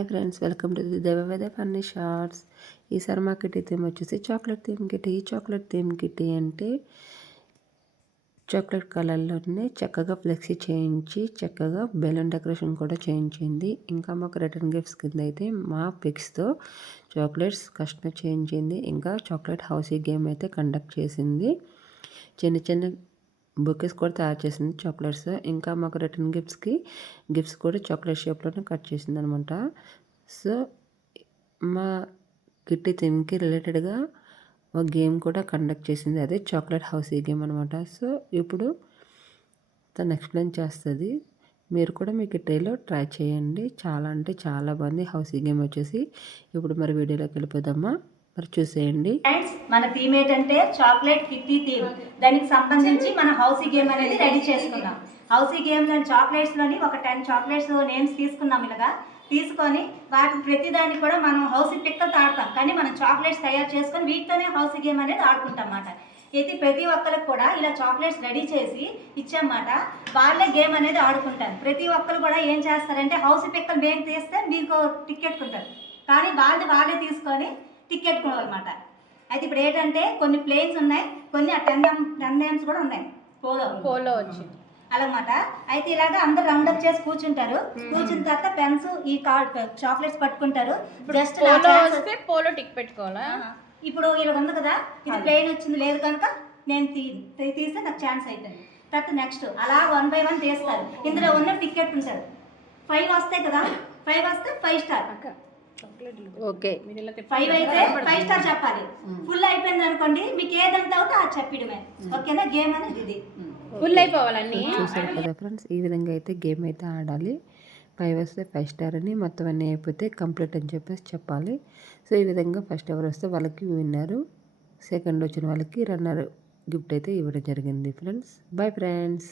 Hi friends, welcome to the Devaveda funny shorts. ఈసారి మా kitty theme వచ్చేసి చాక్లెట్ థీమ్ కిట్టి. ఈ చాక్లెట్ థీమ్ కిట్టి అంటే చాక్లెట్ కలర్లోనే చక్కగా ఫ్లెక్సీ చేయించి చక్కగా బెలూన్ డెకరేషన్ కూడా చేయించింది. ఇంకా మాకు రిటర్న్ గిఫ్ట్స్ కింద అయితే మా పిక్స్తో చాక్లెట్స్ కస్టమర్ చేయించింది. ఇంకా చాక్లెట్ హౌసీ గేమ్ అయితే కండక్ట్ చేసింది. చిన్న చిన్న బొకేస్ కూడా తయారు చేసింది చాక్లెట్స్. ఇంకా మాకు రిటర్న్ గిఫ్ట్స్ కూడా చాక్లెట్ షేప్లోనే కట్ చేసింది అనమాట. సో మా కిట్టి థీమ్కి రిలేటెడ్గా ఒక గేమ్ కూడా కండక్ట్ చేసింది, అదే చాక్లెట్ హౌస్ ఈ గేమ్ అనమాట. సో ఇప్పుడు తను ఎక్స్ప్లెయిన్ చేస్తుంది, మీరు కూడా మీ కిట్టీలో ట్రై చేయండి. చాలా అంటే చాలా బాగుంది హౌస్ ఈ గేమ్ వచ్చేసి. ఇప్పుడు మరి వీడియోలోకి వెళ్ళిపోదామా, మరి చూసేయండి. ఫ్రెండ్స్, మన థీమ్ ఏంటంటే చాక్లెట్ కిట్టి థీమ్. దానికి సంబంధించి మన హౌసీ గేమ్ అనేది రెడీ చేసుకున్నాం. హౌసీ గేమ్లో చాక్లెట్స్లోని ఒక 10 చాక్లెట్స్ నేమ్స్ తీసుకున్నాం. ఇలాగా తీసుకొని వాటి ప్రతిదానికి కూడా మనం హౌసీ పిక్కలు ఆడతాం, కానీ మనం చాక్లెట్స్ తయారు చేసుకొని వీటితోనే హౌసీ గేమ్ అనేది ఆడుకుంటాం అన్నమాట. అయితే ప్రతి ఒక్కరికి కూడా ఇలా చాక్లెట్స్ రెడీ చేసి ఇచ్చామాట. వాళ్ళే గేమ్ అనేది ఆడుకుంటారు. ప్రతి ఒక్కరు కూడా ఏం చేస్తారంటే హౌసీ పిక్కలు మేము తీస్తే మీకు టికెట్ ఉంటారు, కానీ వాళ్ళే తీసుకొని టికెట్ కొనాలన్నమాట. అయితే ఇప్పుడు ఏంటంటే కొన్ని ప్లేన్స్ ఉన్నాయి, కొన్ని 10 నేమ్స్ కూడా ఉన్నాయి. పోలో వచ్చి అలాగమాట. అయితే ఇలాగ అందరు రౌండప్ చేసి కూర్చుంటారు. కూర్చున్న తర్వాత పెన్స్ ఈ కార్డ్ చాక్లెట్స్ పట్టుకుంటారు. జస్ట్ పోలో టిక్ పెట్టుకోవాలా? ఇప్పుడు ఇలా ఉంది కదా, ఇది ప్లేన్ వచ్చింది లేదు కనుక నేను తీస్తే నాకు ఛాన్స్ అయిపోయింది. తర్వాత నెక్స్ట్ అలా 1 by 1 తీస్తారు. ఇందులో ఉన్న టికెట్ ఉంటారు. 5 వస్తాయి కదా, 5 వస్తే 5 స్టార్. ఓకే, 5 అయితే 5 స్టార్ చెప్పాలి. ఫుల్ అయిపోయింది అనుకోండి, మీకు ఏదంతా అవుతే అది చెప్పడమే. ఓకేనా? గేమ్ అనేది ఇది. ఫుల్ అయిపోవాలన్నీ. చూసారు కదా ఫ్రెండ్స్, ఈ విధంగా అయితే గేమ్ అయితే ఆడాలి. 5 వస్తే 5 స్టార్ అని, మొత్తం అన్నీ అయిపోతే కంప్లీట్ అని చెప్పేసి చెప్పాలి. సో ఈ విధంగా ఫస్ట్ ఎవరు వస్తే వాళ్ళకి విన్నరు, సెకండ్ వచ్చిన వాళ్ళకి రన్నర్ గిఫ్ట్ అయితే ఇవ్వడం జరిగింది ఫ్రెండ్స్. Bye friends.